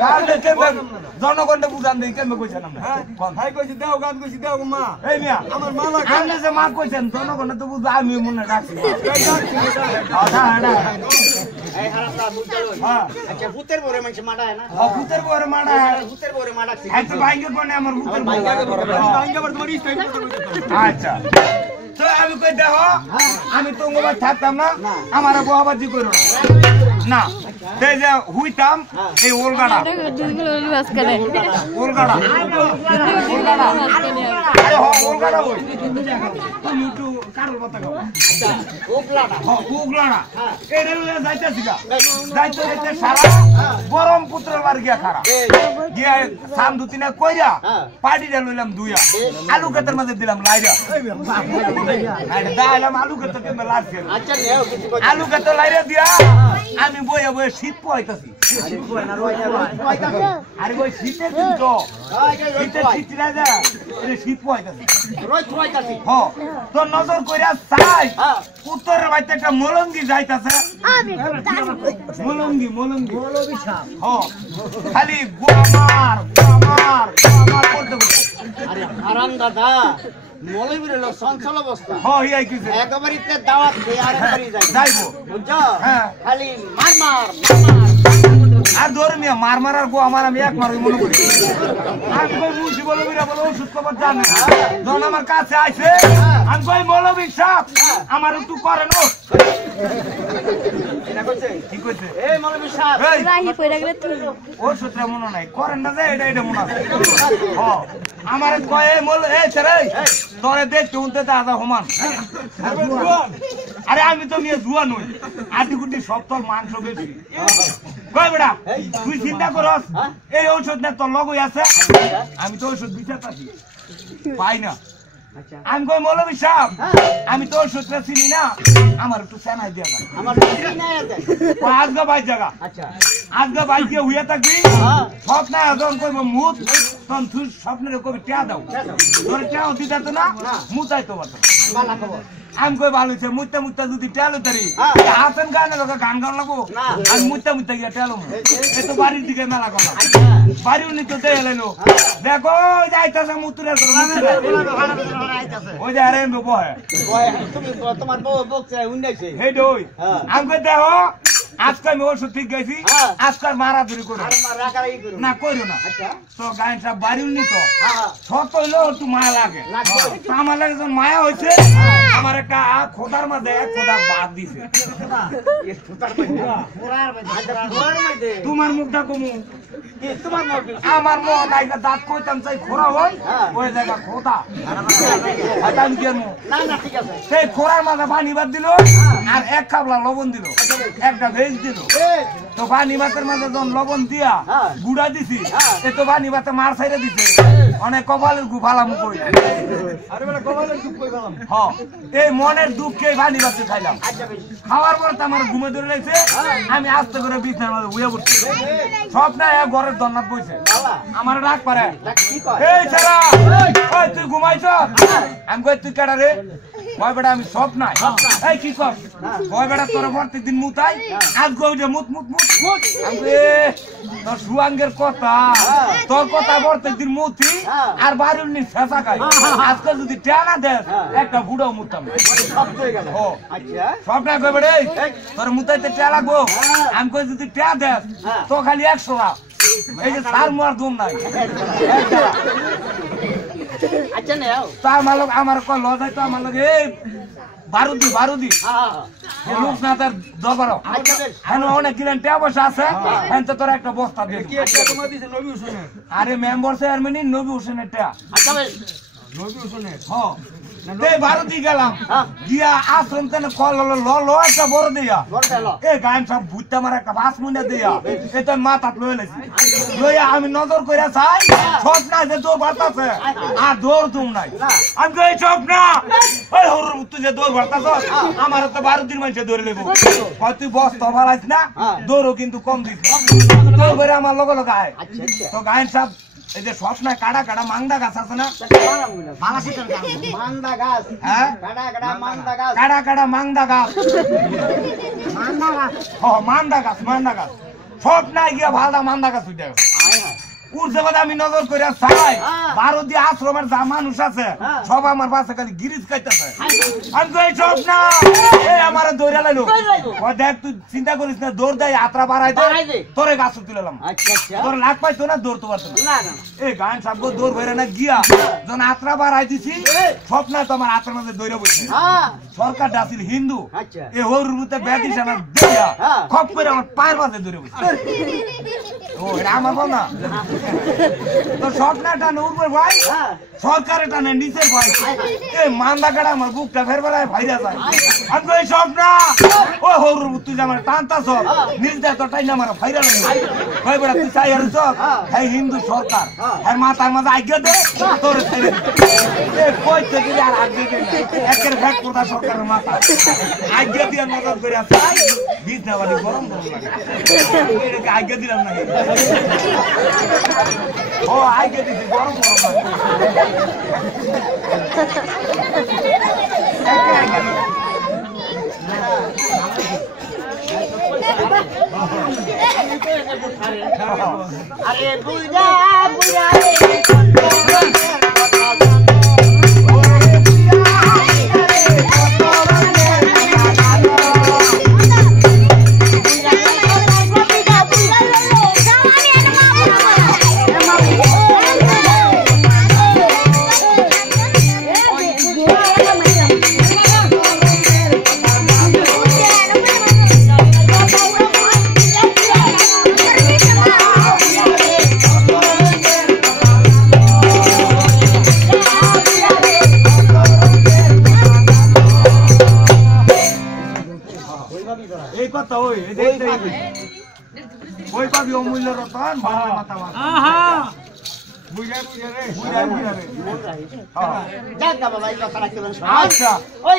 তাহলে কেমনে জনগণকে বুঝান দেই কেমনে কইছেন আপনি কোন ভাই কইছি দেও গান কইছি দেও মা এই মিয়া আমার মা লাগে আপনি যে মা কইছেন জনগণে তো বুঝা আমি মনে রাখছি আচ্ছা এটা এই হারামটা বুঝতে লই হ্যাঁ আচ্ছা ভূতের বরে মানুষ মাডায় না ভূতের বরে মারা ভূতের বরে মাডাছি এত ভাঙ্গে কোনে আমার ভূতের আচ্ছা তো আমি কই দেখো আমি তো ওভার থাকতাম না আমার বহাবাজি করো না এই যে হুইতাম এই ওলগাড়া ওলগাড়া ওলগাড়া আরে হ ওলগাড়া হই তুমি একটু কারল কথা কও ওগলাটা ওগলাড়া এই রে যাইতাছি গা যাইতে সারা গরম পুত্রের বার গিয়া খারা গিয়া সাম দুতিনা কইরা পাটিটা লইলাম দুইয়া আলু ক্ষেতের মধ্যে দিলাম লাইরা আরে দাইলাম আলু ক্ষেতের মধ্যে লাগছে আচ্ছা নেও কিছু কই আলু ক্ষেত লাইরা দিয়া আমি বইয়া বইয়া শীত পোয়াইতাছি শীত কই না রয় না আরে ওই শীতের দিন তো শীতের শীত না যা এই শীত পোয়াইতাছি রয় খোয়াইতাছি হ তো নজর কইরা চাই উত্তরের বাইতে একটা মলঙ্গি যাইতাছে মলঙ্গি মলঙ্গি মৌলবী সাহেব হ খালি গোমার করতে বসে আরে হারাম দাদা মৌলবীর লোক চঞ্চল অবস্থা হ হিয়াই কিছে একবার ইতে দাওয়াত দিয়ে আরেকবারই যাই যাইবো বুঝছো হ্যাঁ খালি মার আর ধর্মিয়া মার মারার গো আমার আমি এক মারই মনে করি আমি কই মুন্সি মৌলবীরা বলে ওষুধ খবর জানে যখন আমার কাছে আইছে আমি কই মৌলবী সাহেব আমার একটু করেন ও এটা কইছে কি কইছে এই মৌলবী সাহেব এই রাহি কইরা গেলে তুই ওষুধটা মনে নাই করেন না যে এটা মনে আছে হ আমার কয়ে মল এই ছেড়ে তোরে দেখতে উনতে দাদা সমান আরে আমি তো নিয়ে জুয়া নই আটি গুটি সব তোর মাংস বেশি কই বেটা তুই চিন্তা করস এই ঔষধ না তোর লগই আছে আমি তো ঔষধ বিচারতাছি পাই না আচ্ছা আমি কই মৌলবী সাহেব আমি তো ঔষধটা চিনি না আমার একটু সেনাই দিয়া না আমার ঠিক নাই আছে আজগা বাই জায়গা আচ্ছা আজগা বাই দিয়ে হইয়া থাকবি হ্যাঁ স্বপ্ন যখন কইব মুত তখন তুই স্বপ্নের কবি টিয়া দাও তোর টিয়া দিতে তো না মুতাই তো বলতো বালা খবর আমি কই ভালো হইছে মুত্তা মুত্তা যদি টেলো তারি হাসান গানে লোক গান গান লাগবো আমি মুত্তা মুত্তা গিয়া টেলো এ তো বাড়ির দিকে মেলা করলাম বাড়িও নি তো দেয় লাইলো দেখো যাইতাছে মুতুরের ওই যে আরে বহে তুমি তোমার বউ বকছে উন্নাইছে হেই দই আমি কই দেখো আজকে আমি ওষুধ ঠিক গেছি আজকে মারা ধরি করো আর মার রাগারাগি করো না করো না আচ্ছা তো গান সব বাড়িও নি তো হ্যাঁ ছত হইলেও একটু মায়া লাগে তো আমার লাগে যখন মায়া হয়েছে আমার একটা খোদার মধ্যে এক খোদা বাদ দিছে এই ফুটার মধ্যে পুরার মধ্যে আচ্ছা পুরার মধ্যে তোমার মুখটা কমু কি তোমার মধ্যে আমার মন আইগা দাঁত কইতাম চাই খোরা হই ওই জায়গা খোদা আমি কেন না না ঠিক আছে সেই খোরার মাঝে পানি বাদ দিল আর এক খাবলা লবণ দিল একটা ভেজ দিল এই তো পানি ভাতের মাঝে যখন লবণ দিয়া গুড়া দিছি এ তো পানি ভাতে মার সাইডে দিছে অনেক কপালের গু ফালাম কই আরে বেটা কমালের দুঃখ কই গেলাম হ এই মনের দুঃখে পানি ভাতে খাইলাম আচ্ছা বেশ খাওয়ার পর তো আমার ঘুমে ধরে লাগছে আমি আস্তে করে বিছানার মাঝে উয়ে পড়ছি স্বপ্ন ঘরের দন্নাত বইছে বাবা আমার রাগ পারে কি কয় এই ছেড়া ওই তুই ঘুমাইছ আমি কই তুই কেডা রে কয় বেটা আমি সব নাই এই কি কর কয় বেটা তোর প্রত্যেকদিন মুতাই আজ কই যে মুত মুত মুত মুত আমি তোর সুয়াঙ্গের কথা তোর কথা প্রত্যেকদিন মুতি আর বাড়ির নি ফেসা খাই আজকে যদি টানা দেস একটা বুড়ো মুতাম সব হয়ে গেল ও আচ্ছা সব না কই বেটা তোর মুতাইতে টা লাগবো আমি কই যদি টা দেস তো খালি 100 টাকা এই যে সার মার দুম নাই আচ্ছা নেও তা মালক আমার কল লজাই তো আমার লগে এই বারুদি হ্যাঁ এই লোক না তার দরবার আচ্ছা বেশ হ্যাঁ অনেক কিলেন টাকা পয়সা আছে হ্যাঁ তো তোর একটা বস্তা দিয়ে কি একটা তোমার দিছে নবী হোসেনের আরে মেম্বার চেয়ারম্যান নবী হোসেনের টাকা আচ্ছা বেশ নবী হোসেনের হ্যাঁ এই বারুদি গেলাম গিয়া আশ্রম তেনে কল ল একটা বড় দিয়া বড় হলো এই গান সব ভুট্টা মারা একটা 5 মিনিট দিয়া এই তো মাথাত লয়ে লাইছি লইয়া আমি নজর কইরা চাই সব না যে দৌড় বাড়তাছে আর দৌড় তুম নাই আমি কই সব না ওই হর তুই যে দৌড় বাড়তাছ আমার তো 12 দিন মাইছে ধরে লইব কই তুই বস্তা ভালাইছ না দৌড়ও কিন্তু কম দিছ দৌড় করে আমার লগে লগে আয় আচ্ছা আচ্ছা তো গান সব এই যে স্বপ্ন কাটা কাটা মাংদা গাছ আছে না মালাসিটার গাছ মান্দা গাছ হ্যাঁ কাটা কাটা মান্দা গাছ কাটা কাটা মাংদা গাছ মান্দা গাছ হ মান্দা গাছ সব নাই গিয়া ভালটা মান্দা গাছ উঠে গেছে হায় হায় উঠছে কথা আমি নজর করে চাই হ্যাঁ। ভারতীয় আশ্রমের যা মানুষ আছে হ্যাঁ। সব আমার পাশে খালি গিরিজ খাইতেছে হায় আমি কই সব না এই আমার দৌড়া লাইলো কই লাইলো? ও দেখ তুই চিন্তা করিস না দৌড় দেয় যাত্রা বাড়াই বাড়াই দে। দে তোরে গাছ তুলেলাম আচ্ছা আচ্ছা তোর লাগ পাইতো না দৌড়তে পারতো না না না এই গান সাবগো দৌড় ভরে না গিয়া যখন আত্রা বাড়াই দিছি সব না তো আমার আত্রার মধ্যে দৌড়ে বসে হ্যাঁ সরকার ডাসিল হিন্দু আচ্ছা এ হরুর মধ্যে ব্যাধি সানা দিয়া হ্যাঁ। খপ করে আমার পায়ের মাঝে দৌড়ে বসে ও এটা আমার বল না তো সব না টানে উপর ভাই হ্যাঁ সরকারে টানে নিচের ভাই এই মান্দা কাটা আমার বুকটা ফের বেলায় ভাইরা যায় আমি কই সব না ও হরুর তুই যে আমার টানতা সব নিজ দে তো টাইনা আমার ভাইরা লাগে কই বড় তুই চাই আর সব হ্যাঁ হিন্দু সরকার হ্যাঁ মাথার মাঝে আজ্ঞা দে তোর ছেড়ে এ কই থেকে আর আজ্ঞা দে একের ফ্যাট কোথা সরকারের মাথা আজ্ঞা দিয়ে মদত করে আছে বীজ না বাড়ি গরম গরম লাগে এটাকে আজ্ঞা দিলাম না ও আজ্ঞা দিছি গরম গরম লাগে একে আজ্ঞা দিলাম আরে বুড়া বুড়া এই কথা ওই ওই পাবি অমূল্য রতন ভালো মাথা বুঝা রে যাক বাবা এই কথা রাখতে আচ্ছা ওই